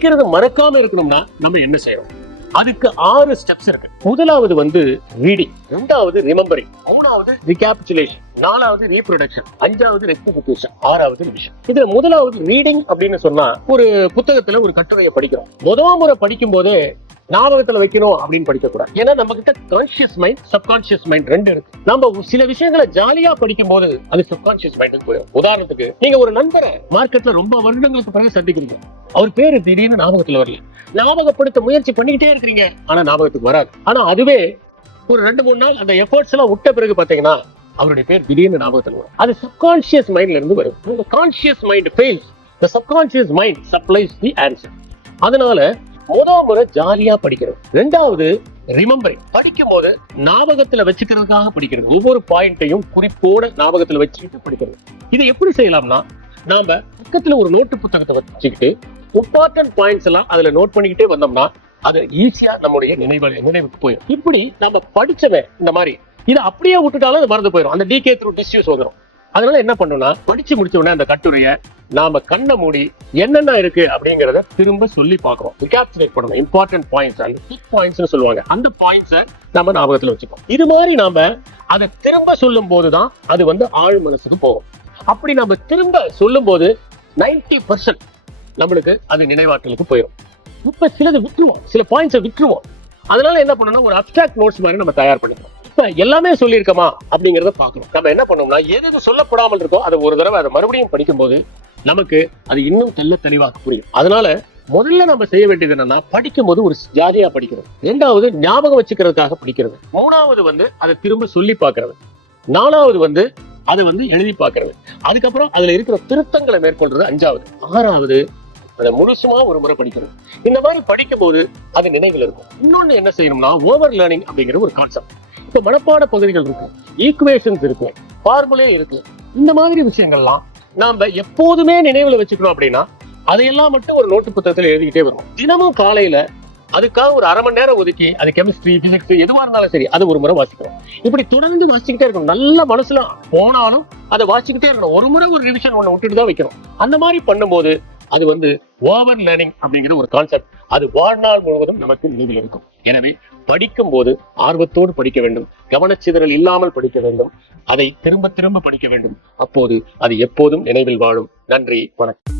படிக்கிறது மறக்காம இருக்கணும்னா நம்ம என்ன செய்யணும்? அதுக்கு 6 ஸ்டெப்ஸ் இருக்கு. முதலாவது வந்து ரீடிங், இரண்டாவது ரிமெம்பரிங், மூணாவது ரிகேபிச்சுலேஷன், நாலாவது ரீப்ரொடக்ஷன், அஞ்சாவது ரெக்டிஃபிகேஷன், ஆறாவது ரிவிஷன். இதுல முதலாவது ரீடிங் அப்படின்னு சொன்னா, ஒரு புத்தகத்துல ஒரு கட்டுரையை படிக்கிறோம். முதல் முறை படிக்கும் போதே ஞாபகத்துல வைக்கணும் அப்படின்னு படிக்க கூடாது. ஏன்னா நம்ம கிட்ட கான்சியஸ் மைண்ட், சப்கான்சியஸ் மைண்ட் ரெண்டு இருக்கு. நம்ம சில விஷயங்களை ஜாலியா படிக்கும் போது அது சப்கான்சியஸ் மைண்டுக்கு போயிடும். உதாரணத்துக்கு, நீங்க ஒரு நண்பரை மார்க்கெட்ல ரொம்ப வருடங்களுக்கு பிறகு சந்திக்கிறீங்க. அவர் பேரு திடீர்னு ஞாபகத்துல வரல. ஞாபகப்படுத்த முயற்சி பண்ணிக்கிட்டே இருக்கிறீங்க, ஆனா ஞாபகத்துக்கு வராது. ஆனா அதுவே ஒரு 2-3 நாள் அந்த எஃபர்ட்ஸ் எல்லாம் விட்ட பிறகு பாத்தீங்கன்னா அவருடைய பேர் திடீர்னு ஞாபகத்துல வரும். அது சப்கான்சியஸ் மைண்ட்ல இருந்து வரும். உங்க conscious mind fails, the subconscious mind supplies the answer. அதனால முதல் முறை ஜாலியா படிக்கிறது. ரெண்டாவது ரிமெம்பரிங், படிக்கும் போது ஞாபகத்துல வச்சுக்கிறதுக்காக படிக்கிறது. ஒவ்வொரு பாயிண்டையும் குறிப்போட ஞாபகத்துல வச்சுக்கிட்டு படிக்கிறது. இதை எப்படி செய்யலாம்னா, நாம பக்கத்துல ஒரு நோட்டு புத்தகத்தை வச்சுக்கிட்டு இம்பார்ட்டன்ட் பாயிண்ட்ஸ் எல்லாம் அதுல நோட் பண்ணிக்கிட்டே வந்தோம்னா அது ஈஸியா நம்முடைய நினைவுக்கு போயிடும். இப்படி நம்ம படிச்சவன் இந்த மாதிரி இதை அப்படியே விட்டுட்டாலும் அது மறந்து போயிடும். அந்த டிகே த்ரூ டிஸ்யூஸ் வந்துடும். அதனால என்ன பண்ணணும்னா, படிச்சு முடிச்ச உடனே அந்த கட்டுரையை நாம கண்ணை மூடி என்னென்ன இருக்கு அப்படிங்கறத திரும்ப சொல்லி பார்க்கிறோம். ரிகேப்சுலேட் பண்ணணும். இம்பார்ட்டன்ட் பாயிண்ட்ஸ், அந்த கிக் பாயிண்ட்ஸ் சொல்லுவாங்க, அந்த பாயிண்ட்ஸை நம்ம ஞாபகத்துல வச்சுக்கோம். இது மாதிரி நாம அதை திரும்ப சொல்லும் போதுதான் அது வந்து ஆழ் மனசுக்கு போகும். அப்படி நம்ம திரும்ப சொல்லும் போது 90% நம்மளுக்கு அது நினைவாற்றலுக்கு போயிடும். இப்ப சிலது விட்டுருவோம், சில பாயிண்ட்ஸை விட்டுருவோம். அதனால என்ன பண்ணணும்னா, ஒரு அப்ஸ்ட்ராக்ட் நோட்ஸ் மாதிரி நம்ம தயார் பண்ணிக்கிறோம். இப்ப எல்லாமே சொல்லியிருக்கோமா அப்படிங்கறத பாக்கணும். நம்ம என்ன பண்ணோம்னா, எது சொல்லப்படாமல் இருக்கோ அதை ஒரு தடவை அதை மறுபடியும் படிக்கும் போது நமக்கு அது இன்னும் தெளிவாக புரியும். அதனால முதல்ல நம்ம செய்ய வேண்டியது என்னன்னா, படிக்கும் போது ஒரு ஜாலியா படிக்கிறது. இரண்டாவது ஞாபகம் வச்சுக்கிறதுக்காக படிக்கிறது. மூணாவது வந்து அதை திரும்ப சொல்லி பார்க்கிறது. நாலாவது வந்து அதை வந்து எழுதி பார்க்கிறது. அதுக்கப்புறம் அதுல இருக்கிற திருத்தங்களை மேற்கொள்றது அஞ்சாவது. ஆறாவது அதை முழுசுமா ஒரு முறை படிக்கிறது. இந்த மாதிரி படிக்கும் போது அது நினைவில் இருக்கும். இன்னொன்னு என்ன செய்யணும்னா, ஓவர் லேர்னிங் அப்படிங்கிற ஒரு கான்செப்ட். இப்ப மனப்பாட பகுதிகள் இருக்கு, ஈக்குவேஷன்ஸ் இருக்கு, ஃபார்முலே இருக்கு. இந்த மாதிரி விஷயங்கள்லாம் நாம எப்போதுமே நினைவுல வச்சுக்கணும். அப்படின்னா அதையெல்லாம் மட்டும் ஒரு நோட்டு புத்தகத்துல எழுதிக்கிட்டே வரும். தினமும் காலையில அதுக்காக ஒரு 1/2 மணி நேரம் ஒதுக்கி, அது கெமிஸ்ட்ரி, பிசிக்ஸ் எதுவா இருந்தாலும் சரி, அதை ஒரு முறை வாசிக்கிறோம். இப்படி தொடர்ந்து வாசிக்கிட்டே இருக்கணும். நல்ல மனசுல போனாலும் அதை வாசிக்கிட்டே இருக்கணும். ஒரு முறை ஒரு ரிவிஷன் ஒண்ணு விட்டுட்டு தான் வைக்கணும். அந்த மாதிரி பண்ணும்போது அது வந்து ஓவர் லேர்னிங் அப்படிங்கிற ஒரு கான்செப்ட். அது வாழ்நாள் முழுவதும் நமக்கு நினைவில் இருக்கும். எனவே படிக்கும் போது ஆர்வத்தோடு படிக்க வேண்டும், கவனச்சிதறல் இல்லாமல் படிக்க வேண்டும், அதை திரும்ப திரும்ப படிக்க வேண்டும். அப்போது அது எப்போதும் நினைவில் வாழும். நன்றி, வணக்கம்.